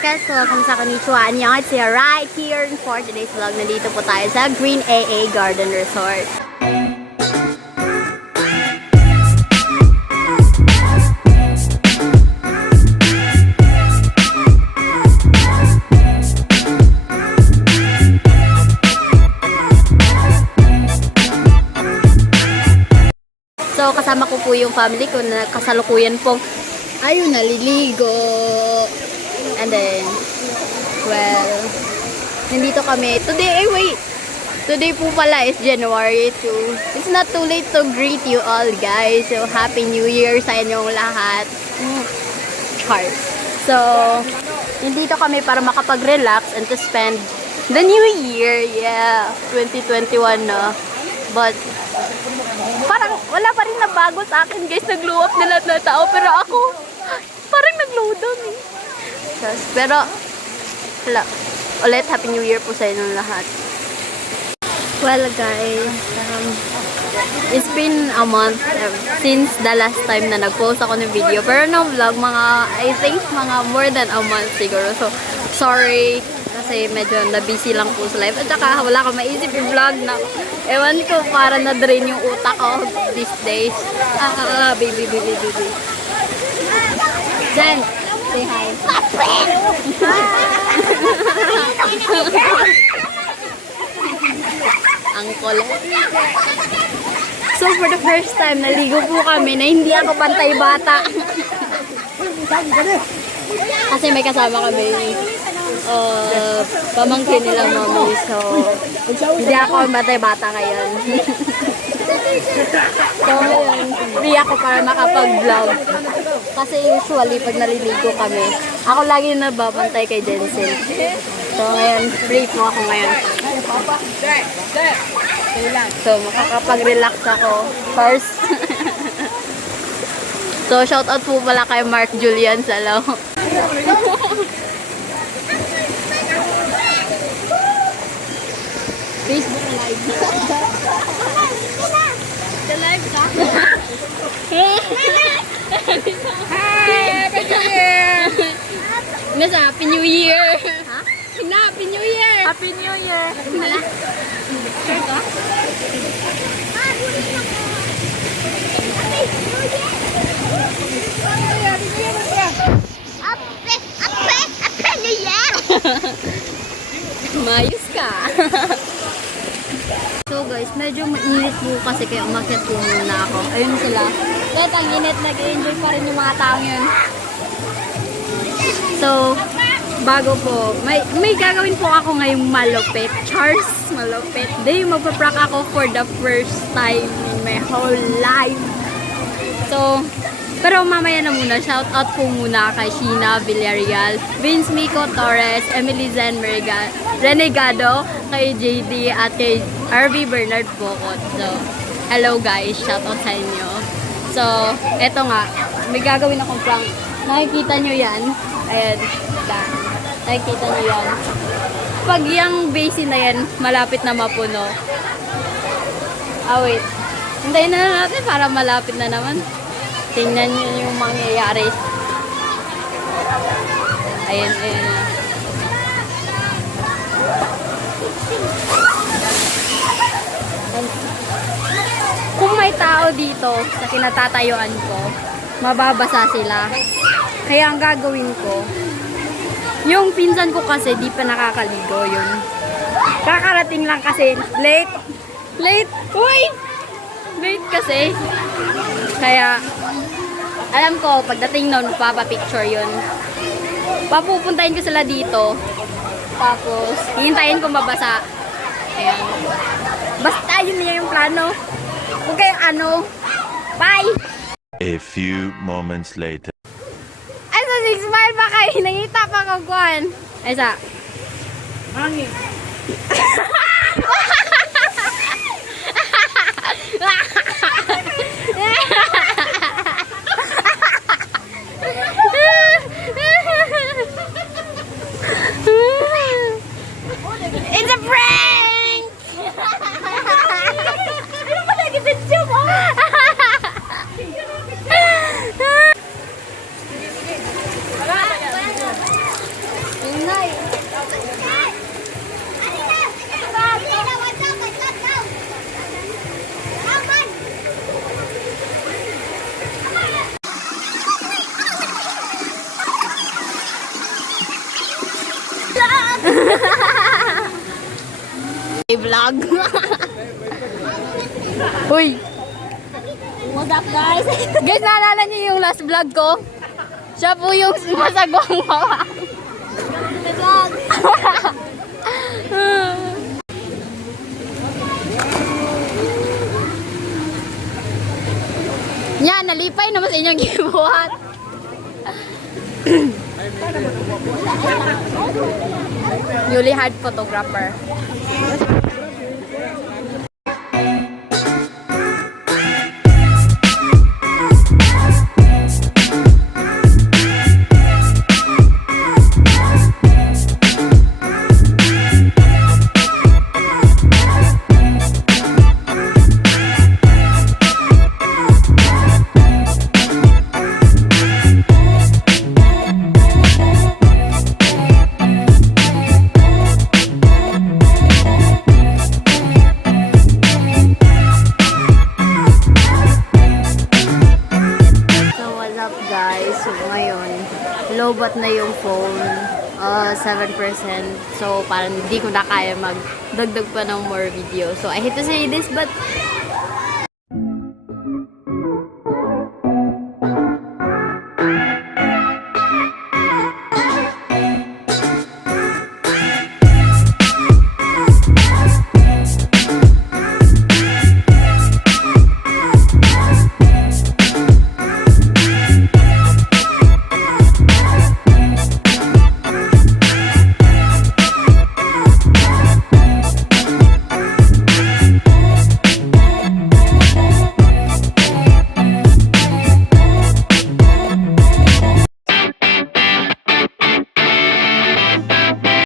Marikas, welcome sa Konnichiwa. Annyeonghaseyo, right here for today's vlog. Nandito po tayo sa Green AA Garden Resort. So, kasama ko po yung family ko na kasalukuyan pong ayun, naliligo. And then, well, nandito kami. Today, wait. Today po pala is January 2. It's not too late to greet you all, guys. So, Happy New Year sa inyong lahat. Heart. So, nandito kami para makapag-relax and to spend the new year. Yeah, 2021 na. But, parang wala pa rin nabago sa akin, guys. Nag-glow up na lahat na tao. Pero ako, parang nag-low down eh. Pero, wala. Ulit, Happy New Year po sa inyong lahat. Well, guys, it's been a month since the last time na nag-post ako ng video. Pero no vlog, I think mga more than a month siguro. So, sorry. Kasi medyo na-busy lang po sa life. At saka wala ko maisip yung vlog na. Ewan ko, para na-drain yung utak ko these days. Baby. Jen, say hi. Angkol. So, for the first time, naligo po kami na hindi ako pantay bata. Kasi may kasama kami pamangkin nila mami. So, hindi ako pantay bata ngayon. So, free ako para makapag-vlog. Kasi usually, pag naliligo kami, ako lagi nababantay kay Jensen. So, ngayon, free po ako ngayon. So, makakapag-relax ako first. So, shoutout po pala kay Mark Julian Salaw. Facebook live. The live ka? Hi! Happy New Year! Nasa Happy New Year! Ha? Happy New Year! Happy New Year! Sure ka? Happy New Year! Mayos ka! So guys, medyo mainit po kasi kaya umakyat po muna ako. Ayun sila. Kahit ang init, nag-enjoy pa rin yung mga taong yun. So, bago po, may gagawin po ako ngayong malupit. Charles, malupit. Day, magpa-prank ako for the first time in my whole life. So, pero mamaya na muna, shout out po muna kay Sheena Villarreal, Vince Mico Torres, Emily Zen Renegado, kay JD at kay RV Bernard Bocot. So, hello guys, shout out sa inyo. So, eto nga, may gagawin akong prank. Nakikita nyo yan. Ayan, nakikita nyo yan. Pag yung basin na yan, malapit na mapuno. Wait. Hintayin na natin para malapit na naman. Tingnan nyo yung mangyayari. Ayan. Kung may tao dito sa kinatatayuan ko, mababasa sila. Kaya ang gagawin ko, yung pinsan ko kasi di pa nakakaligo yun. Kakarating lang kasi late. Uy! Late kasi. Kaya, alam ko, pagdating nun, magpapapicture yun. Papupuntahin ko sila dito. Tapos, hihintayin ko mabasa. Ayan. Basta, yun niya yung plano. Huwag kayong ano. Bye! A few moments later. Ay, sa 6 mile pa kayo. Nangita pa kagwan. Ay, sa. Hangin. It's a prank! Ano ba lagi video mo? Vlog. Uy. What's up, guys? Guys, naalala niyo yung last vlog ko? Siya po yung masagwang mama. Vlog. Yan, nalipay naman sa inyong gibuhat. Newly hard photographer. Guys, so ngayon, lobat na yung phone, 7%. So, parang hindi ko na kaya magdagdag pa ng more video. So, I hate to say this, but